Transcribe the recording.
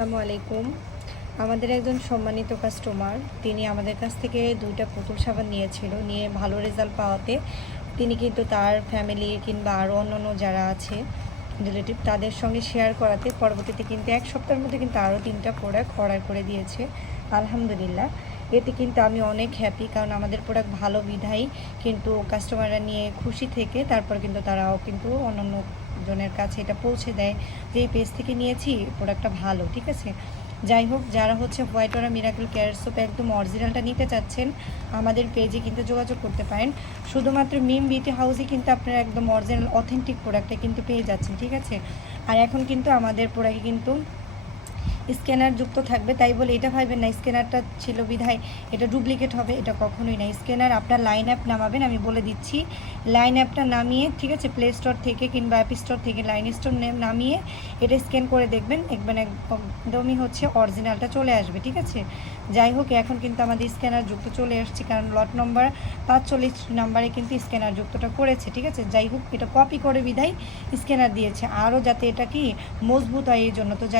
আসসালামু আলাইকুম। আমাদের একজন সম্মানিত কাস্টমার তিনি আমাদের কাছ থেকে ২টা পুতুল সাবান নিয়ে ভালো রেজাল্ট পাওয়াতে তিনি কিন্তু তার ফ্যামিলি কিংবা আরও অন্যান্য যারা আছে রিলেটিভ তাদের সঙ্গে শেয়ার করাতে পরবর্তীতে কিন্তু ১ সপ্তাহের মধ্যে কিন্তু আরও ৩টা প্রোডাক্ট অর্ডার করে দিয়েছে। আলহামদুলিল্লাহ, এতে কিন্তু আমি অনেক হ্যাপি, কারণ আমাদের প্রোডাক্ট ভালো বিধায় কিন্তু কাস্টমাররা নিয়ে খুশি থেকে তারপর কিন্তু তারাও কিন্তু অন্যান্য জনের কাছে এটা পৌঁছে দেয় যে এই পেজ থেকে নিয়েছি, প্রোডাক্টটা ভালো। ঠিক আছে, যাই হোক, যারা হচ্ছে হোয়াইট ওরা মিরাকেল কেয়ার সোপ একদম অরিজিনালটা নিতে চাচ্ছেন আমাদের পেজে কিন্তু যোগাযোগ করতে পারেন। শুধুমাত্র মিম বিউটি হাউসে কিন্তু আপনারা একদম অরিজিনাল অথেন্টিক প্রোডাক্টটা কিন্তু পেয়ে যাচ্ছেন। ঠিক আছে, আর এখন কিন্তু আমাদের প্রোডাক্টে কিন্তু স্ক্যানার যুক্ত থাকবে, তাই বলে এটা ভাববেন না স্ক্যানারটা ছিল বিধায় এটা ডুপ্লিকেট হবে, এটা কখনোই না। স্ক্যানার আপনার লাইন অ্যাপ নামাবেন, আমি বলে দিচ্ছি, লাইন অ্যাপটা নামিয়ে, ঠিক আছে, প্লে স্টোর থেকে কিংবা অ্যাপ স্টোর থেকে লাইন স্টোর নামিয়ে এটা স্ক্যান করে দেখবেন একদমই হচ্ছে অরিজিনালটা চলে আসবে। ঠিক আছে, যাই হোক, এখন কিন্তু আমাদের স্ক্যানার যুক্ত চলে আসছে, কারণ লট নম্বর ৪৫ নাম্বারে কিন্তু স্ক্যানার যুক্তটা করেছে। ঠিক আছে, যাই হোক, এটা কপি করে বিধায় স্ক্যানার দিয়েছে, আরও যাতে এটা কি মজবুত হয় এই জন্য। তো যাই